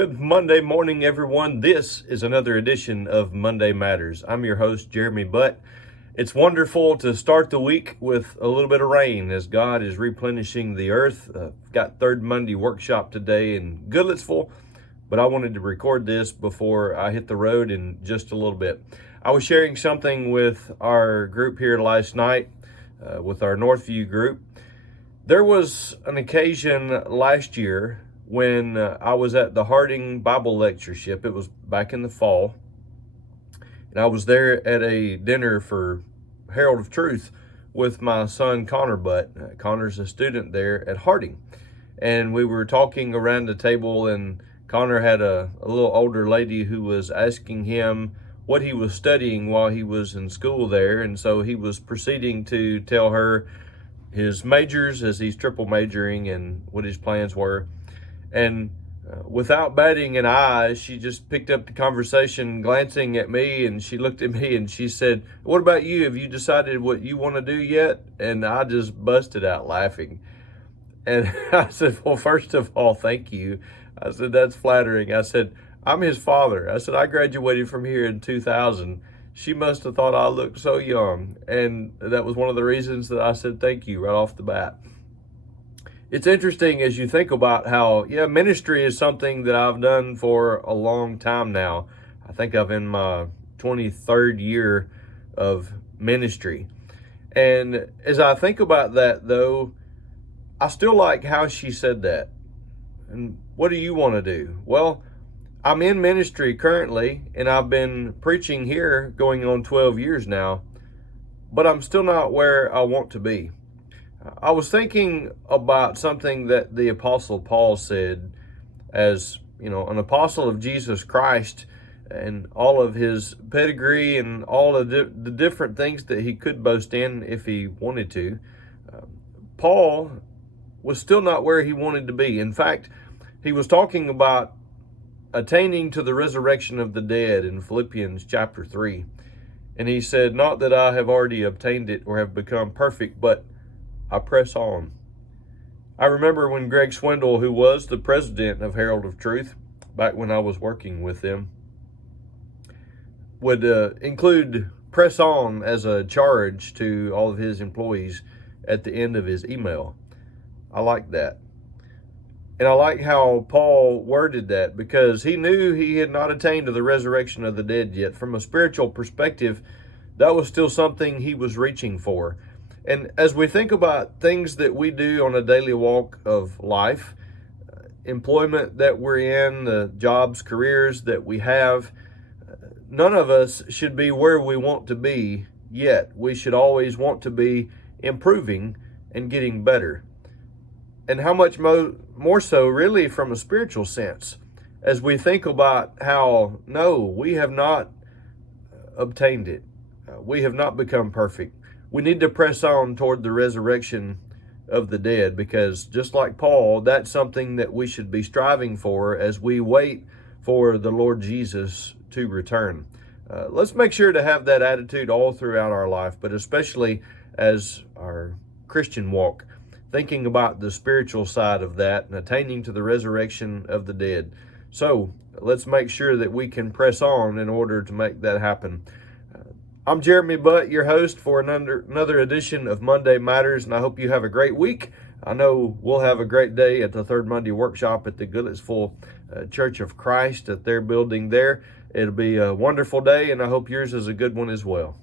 Good Monday morning, everyone. This is another edition of Monday Matters. I'm your host, Jeremy Butt. It's wonderful to start the week with a little bit of rain as God is replenishing the earth. Got Third Monday workshop today in Goodlettsville, but I wanted to record this before I hit the road in just a little bit. I was sharing something with our group here last night, with our Northview group. There was an occasion last year when I was at the Harding Bible Lectureship. It was back in the fall, and I was there at a dinner for Herald of Truth with my son Connor Butt. Connor's a student there at Harding, and we were talking around the table, and Connor had a little older lady who was asking him what he was studying while he was in school there, and so he was proceeding to tell her his majors as he's triple majoring and what his plans were. And without batting an eye, she just picked up the conversation, glancing at me, and she looked at me and she said, "What about you? Have you decided what you want to do yet?" And I just busted out laughing. And I said, "Well, first of all, thank you." I said, "That's flattering." I said, "I'm his father." I said, "I graduated from here in 2000. She must have thought I looked so young." And that was one of the reasons that I said thank you right off the bat. It's interesting as you think about how, ministry is something that I've done for a long time now. I think I'm in my 23rd year of ministry. And as I think about that, though, I still like how she said that. And what do you want to do? Well, I'm in ministry currently, and I've been preaching here going on 12 years now, but I'm still not where I want to be. I was thinking about something that the Apostle Paul said as, an apostle of Jesus Christ, and all of his pedigree and all of the different things that he could boast in if he wanted to. Paul was still not where he wanted to be. In fact, he was talking about attaining to the resurrection of the dead in Philippians chapter 3. And he said, "Not that I have already obtained it or have become perfect, but I press on." I remember when Greg Swindle, who was the president of Herald of Truth, back when I was working with them, would include press on as a charge to all of his employees at the end of his email. I like that. And I like how Paul worded that, because he knew he had not attained to the resurrection of the dead yet. From a spiritual perspective, that was still something he was reaching for. And as we think about things that we do on a daily walk of life, employment that we're in, the jobs, careers that we have, none of us should be where we want to be yet. We should always want to be improving and getting better. And how much more so really from a spiritual sense, as we think about how, no, we have not obtained it. We have not become perfect. We need to press on toward the resurrection of the dead, because just like Paul, that's something that we should be striving for as we wait for the Lord Jesus to return. Let's make sure to have that attitude all throughout our life, but especially as our Christian walk, thinking about the spiritual side of that and attaining to the resurrection of the dead. So let's make sure that we can press on in order to make that happen. I'm Jeremy Butt, your host for another edition of Monday Matters, and I hope you have a great week. I know we'll have a great day at the Third Monday workshop at the Goodlettsville Church of Christ at their building there. It'll be a wonderful day, and I hope yours is a good one as well.